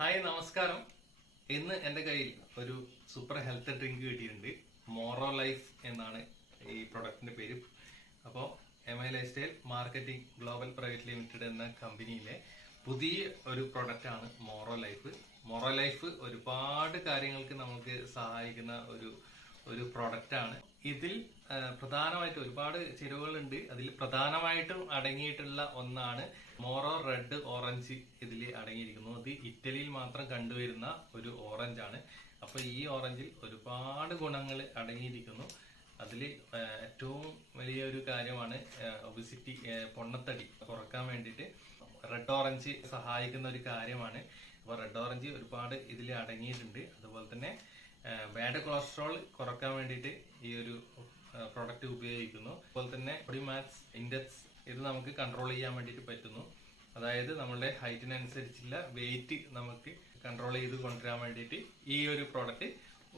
Hi നമസ്കാരം. ഇന്ന് എൻ്റെ കയ്യിൽ ഒരു സൂപ്പർ ഹെൽത്ത് ഡ്രിങ്ക് കിട്ടിയിട്ടുണ്ട്. മോറോ ലൈഫ് എന്നാണ് ഈ പ്രൊഡക്റ്റിന്റെ പേര്. അപ്പോൾ MI lifestyle marketing global private limited എന്ന കമ്പനിയിലെ പുതിയ ഒരു പ്രൊഡക്റ്റാണ് മോറോ ലൈഫ്. മോറോ ലൈഫ് ഒരുപാട് കാര്യങ്ങൾക്ക് നമുക്ക് സഹായിക്കുന്ന ഒരു പ്രൊഡക്റ്റാണ്. ഇതിൽ പ്രധാനമായിട്ട് ഒരുപാട് ചേരുവകളുണ്ട്. അതിൽ പ്രധാനമായിട്ടും അടങ്ങിയിട്ടുള്ള ഒന്നാണ് മോറോ റെഡ് ഓറഞ്ച്. ഇതിൽ അടങ്ങിയിരിക്കുന്നു. അത് ഇറ്റലിയിൽ മാത്രം കണ്ടുവരുന്ന ഒരു ഓറഞ്ചാണ്. അപ്പൊ ഈ ഓറഞ്ചിൽ ഒരുപാട് ഗുണങ്ങൾ അടങ്ങിയിരിക്കുന്നു. അതിൽ ഏറ്റവും വലിയ ഒരു കാര്യമാണ് ഒബിസിറ്റി, പൊണ്ണത്തടി കുറക്കാൻ വേണ്ടിയിട്ട് റെഡ് ഓറഞ്ച് സഹായിക്കുന്ന ഒരു കാര്യമാണ്. അപ്പൊ റെഡ് ഓറഞ്ച് ഒരുപാട് ഇതിൽ അടങ്ങിയിട്ടുണ്ട്. അതുപോലെ തന്നെ ബാഡ് കൊളസ്ട്രോൾ കുറക്കാൻ വേണ്ടിയിട്ട് ഈ ഒരു പ്രൊഡക്റ്റ് ഉപയോഗിക്കുന്നു. അതുപോലെ തന്നെ ബോഡി മാസ് ഇൻഡെക്സ് ഇത് നമുക്ക് കൺട്രോൾ ചെയ്യാൻ വേണ്ടിയിട്ട് പറ്റുന്നു. അതായത് നമ്മളുടെ ഹൈറ്റിനനുസരിച്ചുള്ള വെയിറ്റ് നമുക്ക് കൺട്രോൾ ചെയ്ത് കൊണ്ടുവരാൻ വേണ്ടിയിട്ട് ഈ ഒരു പ്രോഡക്റ്റ്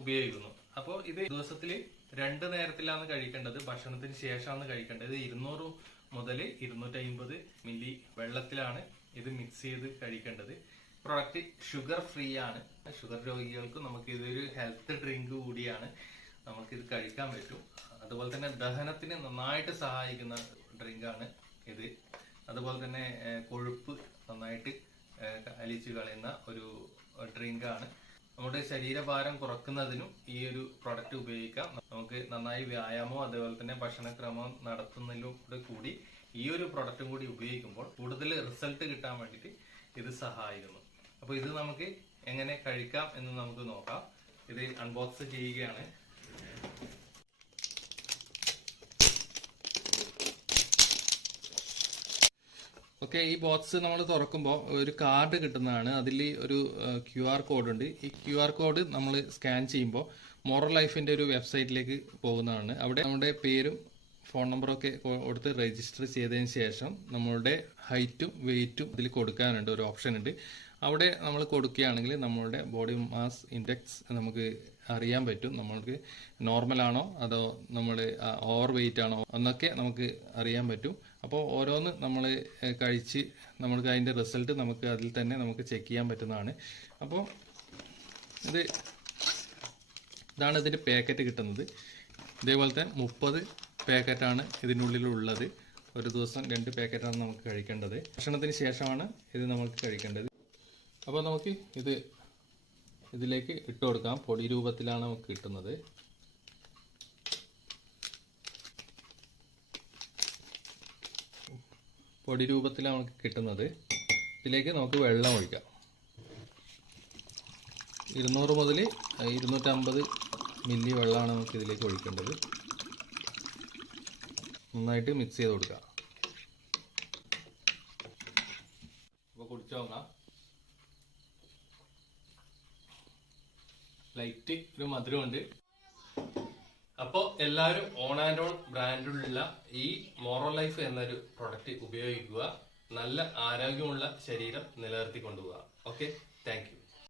ഉപയോഗിക്കുന്നു. അപ്പോൾ ഇത് ദിവസത്തിൽ 2 നേരത്തിലാണ് കഴിക്കേണ്ടത്. ഭക്ഷണത്തിന് ശേഷമാണ് കഴിക്കേണ്ടത്. 200 മുതൽ 250 മില്ലി വെള്ളത്തിലാണ് ഇത് മിക്സ് ചെയ്ത് കഴിക്കേണ്ടത്. പ്രൊഡക്റ്റ് ഷുഗർ ഫ്രീ ആണ്. ഷുഗർ രോഗികൾക്ക് നമുക്ക് ഇതൊരു ഹെൽത്ത് ഡ്രിങ്ക് കൂടിയാണ്. നമുക്കിത് കഴിക്കാൻ പറ്റും. അതുപോലെ തന്നെ ദഹനത്തിന് നന്നായിട്ട് സഹായിക്കുന്ന ഡ്രിങ്കാണ് ഇത്. അതുപോലെ തന്നെ കൊഴുപ്പ് നന്നായിട്ട് അലിച്ചു കളയുന്ന ഒരു ഡ്രിങ്കാണ്. നമ്മുടെ ശരീരഭാരം കുറക്കുന്നതിനും ഈ ഒരു പ്രൊഡക്റ്റ് ഉപയോഗിക്കാം. നമുക്ക് നന്നായി വ്യായാമവും അതുപോലെ തന്നെ ഭക്ഷണക്രമം നടത്തുന്നതിലൂടെ കൂടി ഈ ഒരു പ്രൊഡക്റ്റും കൂടി ഉപയോഗിക്കുമ്പോൾ കൂടുതൽ റിസൾട്ട് കിട്ടാൻ വേണ്ടിയിട്ട് ഇത് സഹായിക്കുന്നു. അപ്പോൾ ഇത് നമുക്ക് എങ്ങനെ കഴിക്കാം എന്ന് നമുക്ക് നോക്കാം. ഇത് അൺബോക്സ് ചെയ്യുകയാണ്. ഓക്കെ, ഈ ബോക്സ് നമ്മൾ തുറക്കുമ്പോൾ ഒരു കാർഡ് കിട്ടുന്നതാണ്. അതിൽ ഒരു QR കോഡ് ഉണ്ട്. ഈ QR കോഡ് നമ്മൾ സ്കാൻ ചെയ്യുമ്പോൾ മോറോ ലൈഫിന്റെ ഒരു വെബ്സൈറ്റിലേക്ക് പോകുന്നതാണ്. അവിടെ നമ്മുടെ പേരും ഫോൺ നമ്പറും ഒക്കെ കൊടുത്ത് രജിസ്റ്റർ ചെയ്തതിന് ശേഷം നമ്മളുടെ ഹൈറ്റും വെയിറ്റും ഇതിൽ കൊടുക്കാനുണ്ട്. ഒരു ഓപ്ഷൻ ഉണ്ട്. അവിടെ നമ്മൾ കൊടുക്കുകയാണെങ്കിൽ നമ്മളുടെ ബോഡി മാസ് ഇൻഡെക്സ് നമുക്ക് അറിയാൻ പറ്റും. നമ്മൾക്ക് നോർമൽ ആണോ അതോ നമ്മൾ ഓവർ വെയിറ്റ് ആണോ എന്നൊക്കെ നമുക്ക് അറിയാൻ പറ്റും. അപ്പോൾ ഓരോന്ന് നമ്മൾ കഴിച്ച് നമ്മൾക്ക് അതിൻ്റെ റിസൾട്ട് നമുക്ക് അതിൽ തന്നെ നമുക്ക് ചെക്ക് ചെയ്യാൻ പറ്റുന്നതാണ്. അപ്പോൾ ഇതാണ് ഇതിൻ്റെ പാക്കറ്റ് കിട്ടുന്നത്. ഇതേപോലത്തെ 30 പാക്കറ്റാണ് ഇതിനുള്ളിലുള്ളത്. ഒരു ദിവസം 2 പാക്കറ്റാണ് നമുക്ക് കഴിക്കേണ്ടത്. ഭക്ഷണത്തിന് ശേഷമാണ് ഇത് നമുക്ക് കഴിക്കേണ്ടത്. അപ്പോൾ നമുക്ക് ഇതിലേക്ക് ഇട്ട് കൊടുക്കാം. പൊടി രൂപത്തിലാണ് നമുക്ക് കിട്ടുന്നത്. പൊടി രൂപത്തിലാണ് നമുക്ക് കിട്ടുന്നത്. ഇതിലേക്ക് നമുക്ക് വെള്ളം ഒഴിക്കാം. 200 മുതൽ 250 മില്ലി വെള്ളമാണ് നമുക്ക് ഇതിലേക്ക് ഒഴിക്കേണ്ടത്. നന്നായിട്ട് മിക്സ് ചെയ്ത് കൊടുക്കാം. അപ്പോൾ കുടിച്ചു നോക്കാം. ലൈറ്റ് ഒരു മധുരമുണ്ട്. അപ്പോൾ എല്ലാവരും ഓൺ ആൻഡ് ഓൺ ബ്രാൻഡിലുള്ള ഈ മോറോ ലൈഫ് എന്നൊരു പ്രൊഡക്റ്റ് ഉപയോഗിക്കുക. നല്ല ആരോഗ്യമുള്ള ശരീരം നിലനിർത്തി കൊണ്ടുപോകുക. Okay, thank you.